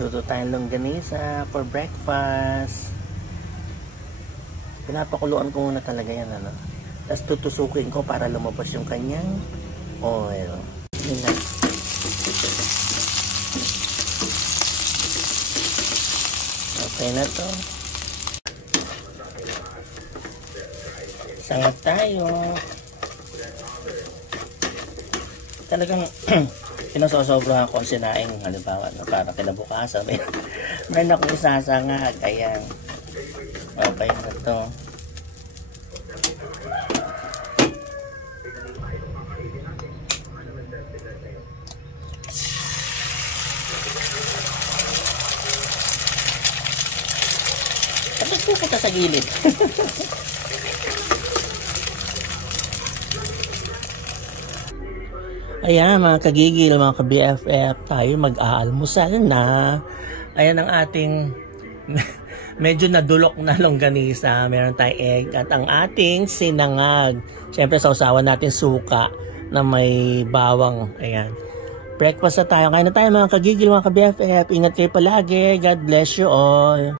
Luto tayong longganisa for breakfast. Pinapakuluan ko muna talaga yan, ano. Tapos tutusukin ko para lumabas yung kanyang oil. Yan. Okay na to. Sangat tayo. Talagang pinasosobrahan ko ang sinaing, halimbawa, para kinabukasan. Meron akong isasangag. Ayan. Okay na to. Tapos pupunta sa gilid. Ayan mga kagigil, mga ka-BFF, tayo mag-aalmusal na. Ayan ang ating medyo nadulok na longganisa. Meron tayong egg at ang ating sinangag. Siyempre sausawan natin suka na may bawang. Ayan. Breakfast na tayo. Kain na tayo mga kagigil, mga ka-BFF. Ingat kayo palagi. God bless you all.